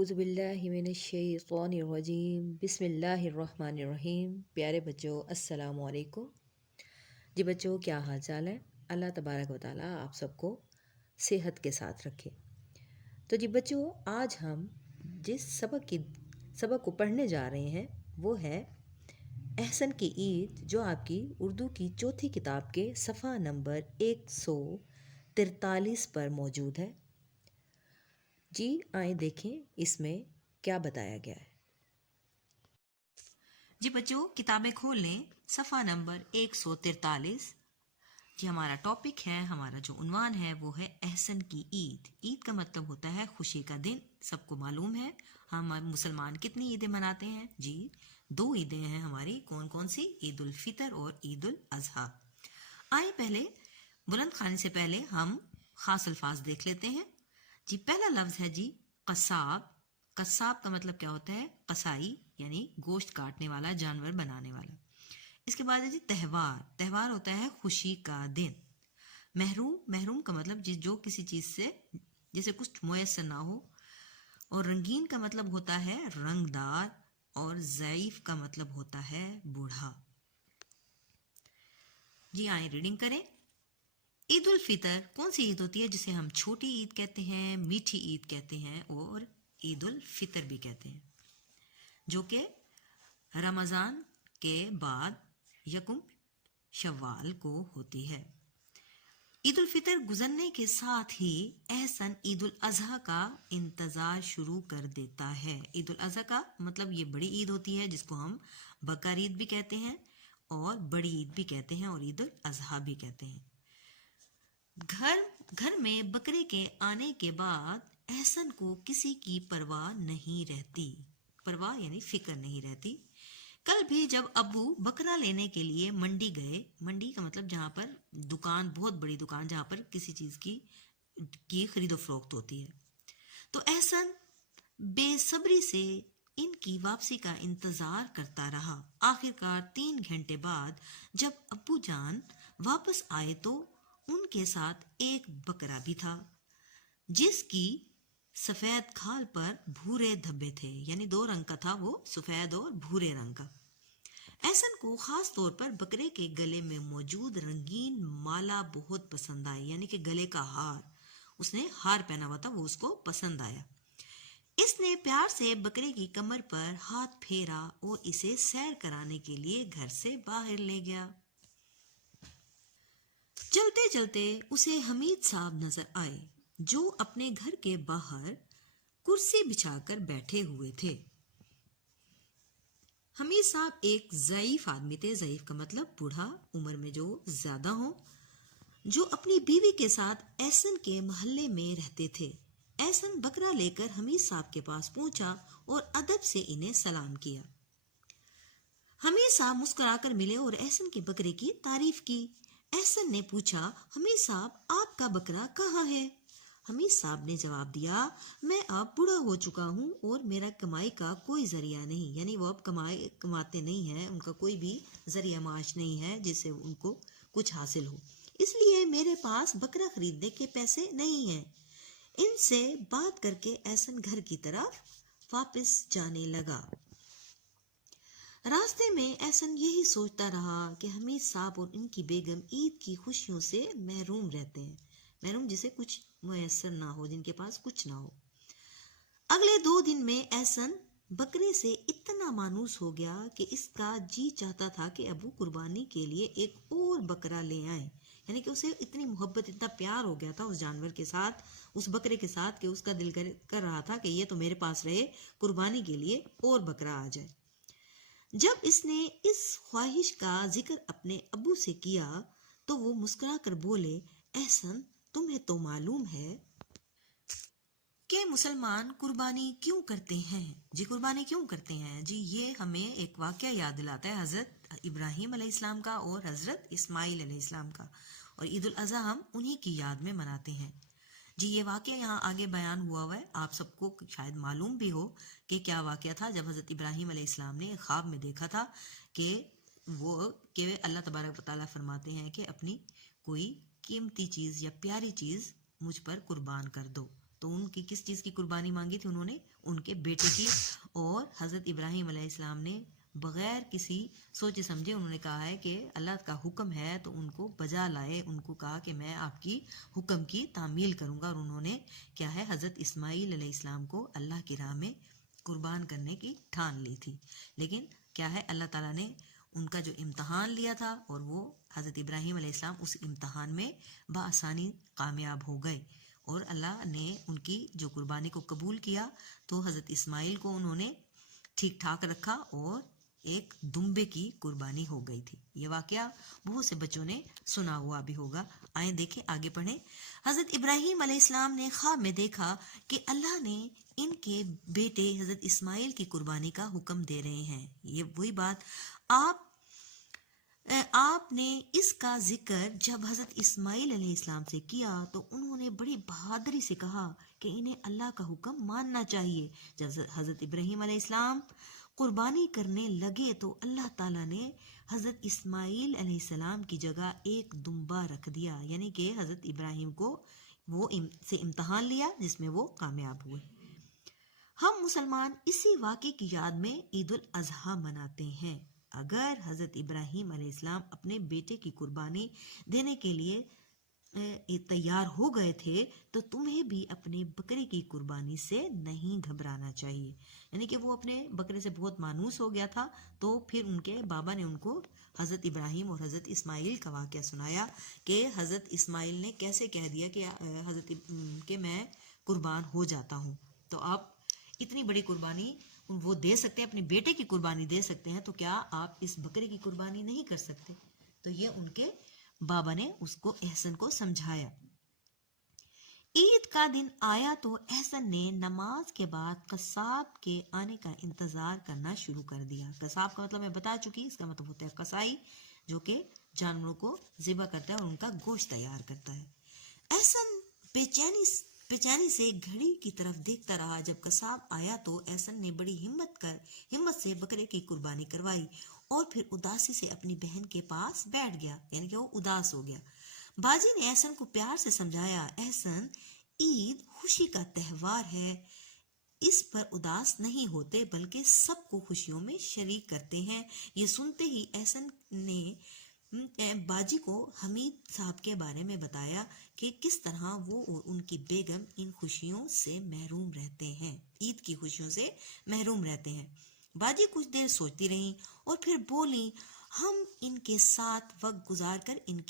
اعوذ باللہ من الشیطان الرجیم بسم اللہ الرحمن الرحیم۔ پیارے بچوں السلام علیکم۔ جی بچوں، کیا حال چال ہے؟ اللہ تبارک و تعالیٰ آپ سب کو صحت کے ساتھ رکھے۔ تو جی بچوں، آج ہم جس سبق کو پڑھنے جا رہے ہیں وہ ہے احسن کی عید، جو آپ کی اردو کی چوتھی کتاب کے صفحہ نمبر 143 پر موجود ہے۔ جی آئیں دیکھیں اس میں کیا بتایا گیا ہے۔ جی بچوں، کتابیں کھول لیں، صفحہ نمبر 143۔ جی ہمارا ٹاپک ہے، ہمارا جو عنوان ہے وہ ہے احسن کی عید۔ عید کا مطلب ہوتا ہے خوشی کا دن۔ سب کو معلوم ہے ہم مسلمان کتنی عیدیں مناتے ہیں؟ جی 2 عیدیں ہیں ہماری۔ کون کون سی؟ عید الفطر اور عید الاضحیٰ۔ آئیں پہلے بلند خانے سے پہلے ہم خاص الفاظ دیکھ لیتے ہیں۔ جی پہلا لفظ ہے جی قصاب۔ قصاب کا مطلب کیا ہوتا ہے؟ قصائی، یعنی گوشت کاٹنے والا، جانور بنانے والا۔ اس کے بعد ہے جی تہوار۔ تہوار ہوتا ہے خوشی کا دن۔ محروم، محروم کا مطلب جو کسی چیز سے جیسے کچھ میسر نہ ہو۔ اور رنگین کا مطلب ہوتا ہے رنگدار، اور ضعیف کا مطلب ہوتا ہے بوڑھا۔ جی آئیں ریڈنگ کریں۔ عید الفطر کون سی عید ہوتی ہے؟ جسے ہم چھوٹی عید کہتے ہیں، میٹھی عید کہتے ہیں، اور عید الفطر بھی کہتے ہیں، جو کہ رمضان کے بعد یکم شوال کو ہوتی ہے۔ عید الفطر گزرنے کے ساتھ ہی احسن عید الاضحیٰ کا انتظار شروع کر دیتا ہے۔ عید الاضحیٰ کا مطلب یہ بڑی عید ہوتی ہے، جس کو ہم بقر عید بھی کہتے ہیں اور بڑی عید بھی کہتے ہیں اور عید الاضحیٰ بھی کہتے ہیں۔ گھر میں بکرے کے آنے کے بعد احسن کو کسی کی پرواہ نہیں رہتی۔ پرواہ یعنی فکر نہیں رہتی۔ کل بھی جب ابو بکرا لینے کے لیے منڈی گئے، منڈی کا مطلب جہاں پر دکان، بہت بڑی دکان جہاں پر کسی چیز کی خرید و فروخت ہوتی ہے، تو احسن بے صبری سے ان کی واپسی کا انتظار کرتا رہا۔ آخرکار 3 گھنٹے بعد جب ابو جان واپس آئے تو ان کے ساتھ ایک بکرا بھی تھا، جس کی سفید کھال پر بھورے دھبے تھے، یعنی 2 رنگ کا تھا وہ، سفید اور بھورے رنگ کا۔ احسن کو خاص طور پر بکرے کے گلے میں موجود رنگین مالا بہت پسند آئی، یعنی کہ گلے کا ہار، اس نے ہار پہنا ہوا تھا، وہ اس کو پسند آیا۔ اس نے پیار سے بکرے کی کمر پر ہاتھ پھیرا اور اسے سیر کرانے کے لیے گھر سے باہر لے گیا۔ چلتے چلتے اسے حمید صاحب نظر آئے، جو اپنے گھر کے باہر کرسی بچھا کر بیٹھے ہوئے تھے۔ حمید صاحب ایک ضعیف آدمی تھے۔ ضعیف کا مطلب بوڑھا، عمر میں جو زیادہ ہوں، جو اپنی بیوی کے ساتھ احسن کے محلے میں رہتے تھے۔ احسن بکرا لے کر حمید صاحب کے پاس پہنچا اور ادب سے انہیں سلام کیا۔ حمید صاحب مسکرا کر ملے اور احسن کے بکرے کی تعریف کی۔ احسن نے پوچھا، حمید صاحب آپ کا بکرا کہاں ہے؟ حمید صاحب نے جواب دیا، میں اب بوڑھا ہو چکا ہوں اور میرا کمائی کا کوئی ذریعہ نہیں، یعنی وہ اب کماتے نہیں ہیں، ان کا کوئی بھی ذریعہ معاش نہیں ہے جس سے ان کو کچھ حاصل ہو، اس لیے میرے پاس بکرا خریدنے کے پیسے نہیں ہیں۔ ان سے بات کر کے احسن گھر کی طرف واپس جانے لگا۔ راستے میں احسن یہی سوچتا رہا کہ حمید صاحب اور ان کی بیگم عید کی خوشیوں سے محروم رہتے ہیں، محروم جسے کچھ میسر نہ ہو، جن کے پاس کچھ نہ ہو۔ اگلے 2 دن میں احسن بکرے سے اتنا مانوس ہو گیا کہ اس کا جی چاہتا تھا کہ ابو قربانی کے لیے ایک اور بکرا لے آئیں، یعنی کہ اسے اتنی محبت، اتنا پیار ہو گیا تھا اس جانور کے ساتھ، اس بکرے کے ساتھ، کہ اس کا دل کر رہا تھا کہ یہ تو میرے پاس رہے، قربانی کے لیے اور بکرا آ جائے۔ جب اس نے اس خواہش کا ذکر اپنے ابو سے کیا تو وہ مسکرا کر بولے، احسن تمہیں تو معلوم ہے کہ مسلمان قربانی کیوں کرتے ہیں؟ جی قربانی کیوں کرتے ہیں؟ جی یہ ہمیں ایک واقعہ یاد دلاتا ہے، حضرت ابراہیم علیہ السلام کا اور حضرت اسماعیل علیہ السلام کا، اور عید الاضحیٰ ہم انہی کی یاد میں مناتے ہیں۔ جی یہ واقعہ یہاں آگے بیان ہوا ہے، آپ سب کو شاید معلوم بھی ہو کہ کیا واقعہ تھا۔ جب حضرت ابراہیم علیہ السلام نے خواب میں دیکھا تھا کہ اللہ تبارک و تعالیٰ فرماتے ہیں کہ اپنی کوئی قیمتی چیز یا پیاری چیز مجھ پر قربان کر دو، تو ان کی کس چیز کی قربانی مانگی تھی؟ انہوں نے ان کے بیٹے کی. اور حضرت ابراہیم علیہ السلام نے بغیر کسی سوچے سمجھے انہوں نے کہا ہے کہ اللہ کا حکم ہے تو ان کو بجا لائے. ان کو کہا کہ میں آپ کی حکم کی تعمیل کروں گا. اور انہوں نے کیا ہے حضرت اسماعیل علیہ السلام کو اللہ کی راہ میں قربان کرنے کی ٹھان لی تھی. لیکن کیا ہے اللہ تعالیٰ نے ان کا جو امتحان لیا تھا اور وہ حضرت ابراہیم علیہ السلام اس امتحان میں بآسانی کامیاب ہو گئے اور اللہ نے ان کی جو قربانی کو قبول کیا. تو حضرت اسماعیل کو انہوں نے ٹھیک ٹھاک رکھا اور ایک دمبے کی قربانی ہو گئی تھی. یہ واقعہ بہت سے بچوں نے سنا ہوا بھی ہوگا. آئیں دیکھیں آگے پڑھیں. حضرت ابراہیم علیہ السلام نے خواب میں دیکھا کہ اللہ نے ان کے بیٹے حضرت اسماعیل کی قربانی کا حکم دے رہے ہیں. یہ وہی بات آپ نے اس کا ذکر جب حضرت اسماعیل علیہ السلام سے کیا تو انہوں نے بڑی بہادری سے کہا کہ انہیں اللہ کا حکم ماننا چاہیے. جب حضرت ابراہیم علیہ السلام قربانی کرنے لگے تو اللہ تعالیٰ نے حضرت اسماعیل علیہ السلام کی جگہ ایک دمبا رکھ دیا. یعنی کہ حضرت ابراہیم کو وہ سے امتحان لیا جس میں وہ کامیاب ہوئے. ہم مسلمان اسی واقعے کی یاد میں عید الاضحیٰ مناتے ہیں. اگر حضرت ابراہیم علیہ السلام اپنے بیٹے کی قربانی دینے کے لیے تیار ہو گئے تھے تو تمہیں بھی اپنے بکرے کی قربانی سے نہیں گھبرانا چاہیے. یعنی کہ وہ اپنے بکرے سے بہت مانوس ہو گیا تھا. تو پھر ان کے بابا نے ان کو حضرت ابراہیم اور حضرت اسماعیل کا واقعہ سنایا کہ حضرت اسماعیل نے کیسے کہہ دیا کہ حضرت کہ میں قربان ہو جاتا ہوں. تو آپ اتنی بڑی قربانی وہ دے سکتے ہیں, اپنے بیٹے کی قربانی دے سکتے ہیں, تو کیا آپ اس بکرے کی قربانی نہیں کر سکتے؟ تو یہ ان کے بابا نے اس کو احسن کو سمجھایا. عید کا دن آیا تو احسن نے نماز کے بعد قصاب کے آنے کا انتظار کرنا شروع کر دیا. قصاب کا مطلب میں بتا چکی, اس کا مطلب ہوتا ہے قصائی, جو کہ جانوروں کو ذبح کرتا ہے اور ان کا گوشت تیار کرتا ہے. احسن بےچینی سے گھڑی کی طرف دیکھتا رہا. جب قصاب آیا تو احسن نے بڑی ہمت سے بکرے کی قربانی کروائی اور پھر اداسی سے اپنی بہن کے پاس بیٹھ گیا. یعنی کہ وہ اداس ہو گیا. باجی نے احسن کو پیار سے سمجھایا, احسن عید خوشی کا تہوار ہے, اس پر اداس نہیں ہوتے بلکہ سب کو خوشیوں میں شریک کرتے ہیں. یہ سنتے ہی احسن نے باجی کو حمید صاحب کے بارے میں بتایا کہ کس طرح وہ اور ان کی بیگم ان خوشیوں سے محروم رہتے ہیں, عید کی خوشیوں سے محروم رہتے ہیں. باجی کچھ دیر سوچتی رہیں اور پھر بولی, ہم ان کے ساتھ وقت گزار کر ان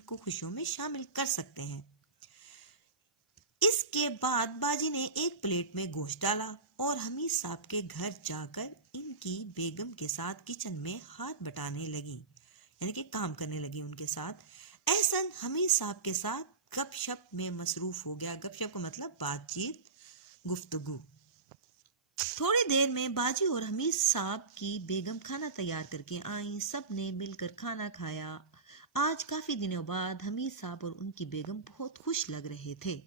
کو خوشیوں میں شامل کر سکتے ہیں. اس کے بعد باجی نے ایک پلیٹ میں گوشت ڈالا اور حمید صاحب کے گھر جا کر ان کی بیگم کے ساتھ کچن میں ہاتھ بٹانے لگی, یعنی کہ کام کرنے لگی ان کے ساتھ. احسن حمید صاحب کے ساتھ گپ شپ میں مصروف ہو گیا. گپ شپ کا مطلب بات چیت, گفتگو. تھوڑی دیر میں باجی اور حمید صاحب کی بیگم کھانا تیار کر کے آئیں. سب نے مل کر کھانا کھایا. آج کافی دنوں بعد حمید صاحب اور ان کی بیگم بہت خوش لگ رہے تھے.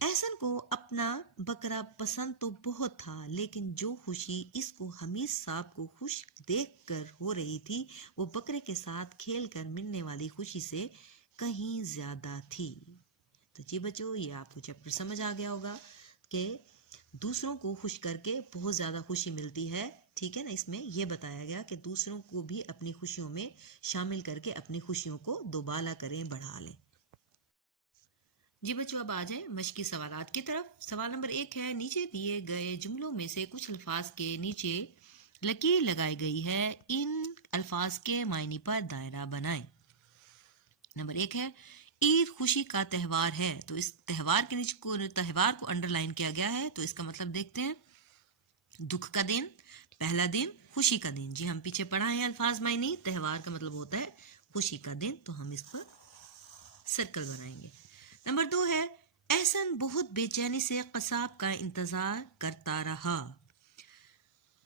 احسن کو اپنا بکرا پسند تو بہت تھا, لیکن جو خوشی اس کو حمید صاحب کو خوش دیکھ کر ہو رہی تھی وہ بکرے کے ساتھ کھیل کر ملنے والی خوشی سے کہیں زیادہ تھی. تو جی بچوں, یہ آپ کو چیپٹر سمجھ آ گیا ہوگا کہ دوسروں کو خوش کر کے بہت زیادہ خوشی ملتی ہے. ٹھیک ہے نا, اس میں یہ بتایا گیا کہ دوسروں کو بھی اپنی خوشیوں میں شامل کر کے اپنی خوشیوں کو دوبالا کریں, بڑھا لیں. جی بچوں, اب آ جائیں مشقی سوالات کی طرف. سوال نمبر 1 ہے, نیچے دیے گئے جملوں میں سے کچھ الفاظ کے نیچے لکیر لگائی گئی ہے, ان الفاظ کے معنی پر دائرہ بنائیں. نمبر 1 ہے, عید خوشی کا تہوار ہے. تو اس تہوار کے نیچے تہوار کو انڈر لائن کیا گیا ہے, تو اس کا مطلب دیکھتے ہیں. دکھ کا دن, پہلا دن, خوشی کا دن. جی ہم پیچھے پڑھا ہے الفاظ معنی. تہوار کا مطلب ہوتا ہے خوشی کا دن, تو ہم اس پر سرکل بنائیں گے. نمبر 2 ہے, احسن بہت بے چینی سے قصاب کا انتظار کرتا رہا.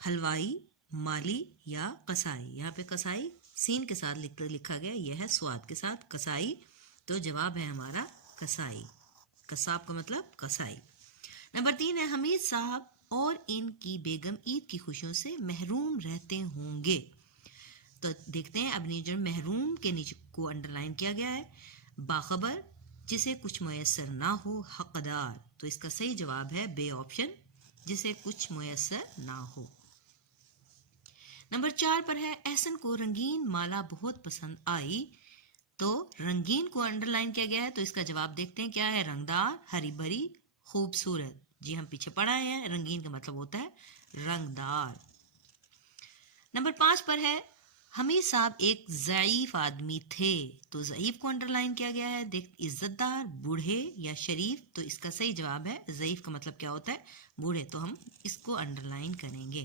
حلوائی, مالی یا قصائی. یہاں پہ قصائی سین کے ساتھ لکھا گیا, یہ ہے سواد کے ساتھ قصائی, تو جواب ہے ہمارا قصائی. قصاب کا مطلب قصائی. نمبر 3 ہے, حمید صاحب اور ان کی بیگم عید کی خوشیوں سے محروم رہتے ہوں گے. تو دیکھتے ہیں اب نیچے محروم کے نیچے کو انڈر لائن کیا گیا ہے. باخبر, جسے کچھ میسر نہ ہو. حقدار, تو اس کا صحیح جواب ہے بے آپشن، جسے کچھ میسر نہ ہو۔ نمبر 4 پر ہے احسن کو رنگین مالا بہت پسند آئی، تو رنگین کو انڈر لائن کیا گیا ہے، تو اس کا جواب دیکھتے ہیں کیا ہے، رنگدار، ہری بھری، خوبصورت۔ جی ہم پیچھے پڑھا ہے، رنگین کا مطلب ہوتا ہے رنگدار۔ نمبر 5 پر ہے حمید صاحب ایک ضعیف آدمی تھے، تو ضعیف کو انڈر لائن کیا گیا ہے، دیکھ عزت دار، بوڑھے یا شریف، تو اس کا صحیح جواب ہے ضعیف کا مطلب کیا ہوتا ہے، بوڑھے، تو ہم اس کو انڈر لائن کریں گے۔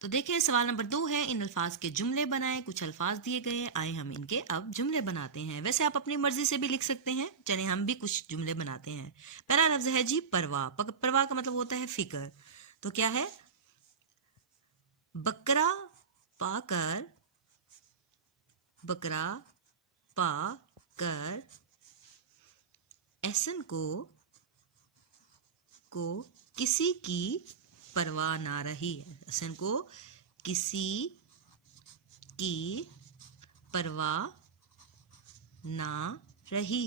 تو دیکھیں سوال نمبر 2 ہے ان الفاظ کے جملے بنائیں، کچھ الفاظ دیے گئے ہیں، آئے ہم ان کے اب جملے بناتے ہیں۔ ویسے آپ اپنی مرضی سے بھی لکھ سکتے ہیں، چلیں ہم بھی کچھ جملے بناتے ہیں۔ پہلا لفظ ہے جی پرواہ، پرواہ کا مطلب ہوتا ہے فکر، تو کیا ہے، بکرا پا کر احسن کو کسی کی پرواہ نہ رہی، احسن کو کسی کی پرواہ نہ رہی۔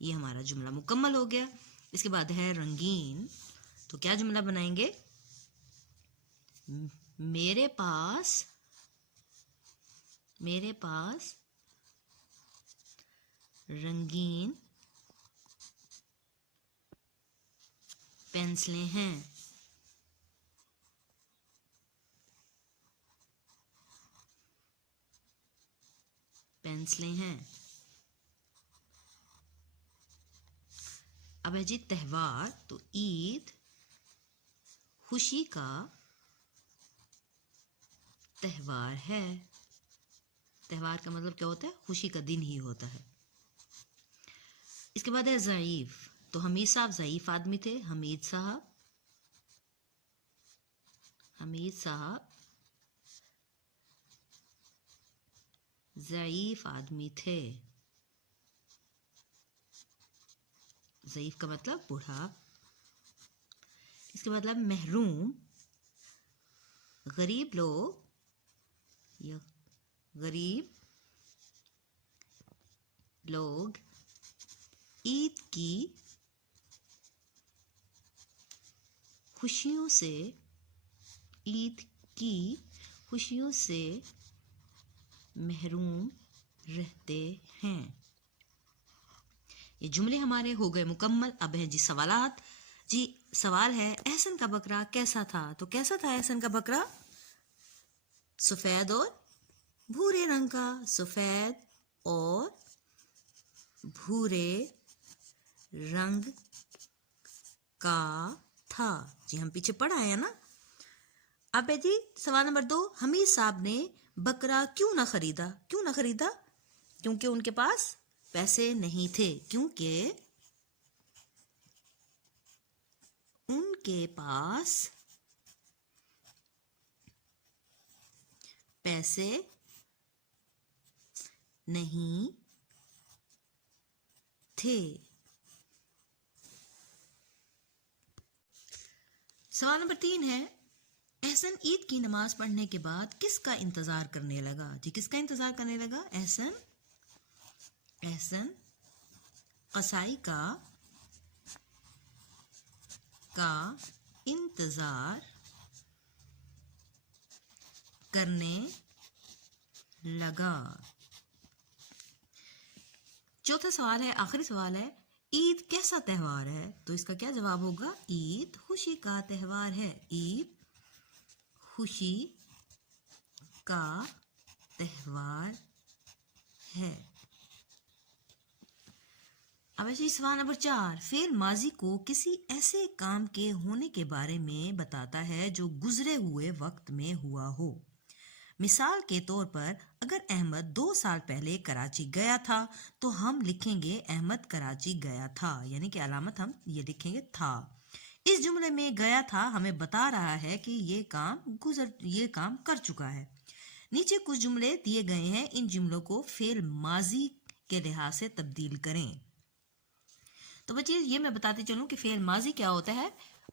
یہ ہمارا جملہ مکمل ہو گیا۔ اس کے بعد ہے رنگین، تو کیا جملہ بنائیں گے، میرے پاس رنگین پینسلیں ہیں۔ اب ہے جی تہوار، تو عید خوشی کا تہوار ہے۔ تہوار کا مطلب کیا ہوتا ہے، خوشی کا دن ہی ہوتا ہے۔ اس کے بعد ہے ضعیف، تو حمید صاحب ضعیف آدمی تھے، حمید صاحب ضعیف آدمی تھے، ضعیف کا مطلب بوڑھا۔ اس کے مطلب محروم، غریب لوگ عید کی خوشیوں سے محروم رہتے ہیں۔ یہ جملے ہمارے ہو گئے مکمل۔ اب ہے جی سوالات۔ جی سوال ہے احسن کا بکرا کیسا تھا، تو کیسا تھا احسن کا بکرا، سفید اور بھورے رنگ کا، سفید اور بھورے رنگ کا تھا۔ جی ہم پیچھے پڑھا ہے نا۔ اب ہے جی سوال نمبر 2، حمید صاحب نے بکرا کیوں نہ خریدا، کیونکہ ان کے پاس پیسے نہیں تھے، کیونکہ ان کے پاس پیسے نہیں تھے۔ سوال نمبر 3 ہے احسن عید کی نماز پڑھنے کے بعد کس کا انتظار کرنے لگا، جی کس کا انتظار کرنے لگا، احسن قصائی کا انتظار کرنے لگا۔ چوتھا سوال ہے، آخری سوال ہے، عید کیسا تہوار ہے، تو اس کا کیا جواب ہوگا، عید خوشی کا تہوار ہے، عید خوشی کا تہوار ہے۔ اب ایسے سوال نمبر 4، فعل ماضی کو کسی ایسے کام کے ہونے کے بارے میں بتاتا ہے جو گزرے ہوئے وقت میں ہوا ہو۔ مثال کے طور پر اگر احمد 2 سال پہلے کراچی گیا تھا تو ہم لکھیں گے احمد کراچی گیا تھا، یعنی کہ علامت ہم یہ لکھیں گے تھا۔ اس جملے میں گیا تھا ہمیں بتا رہا ہے کہ یہ کام کر چکا ہے۔ نیچے کچھ جملے دیے گئے ہیں، ان جملوں کو فعل ماضی کے لحاظ سے تبدیل کریں۔ تو بچے یہ میں بتاتے چلوں کہ فعل ماضی کیا ہوتا ہے،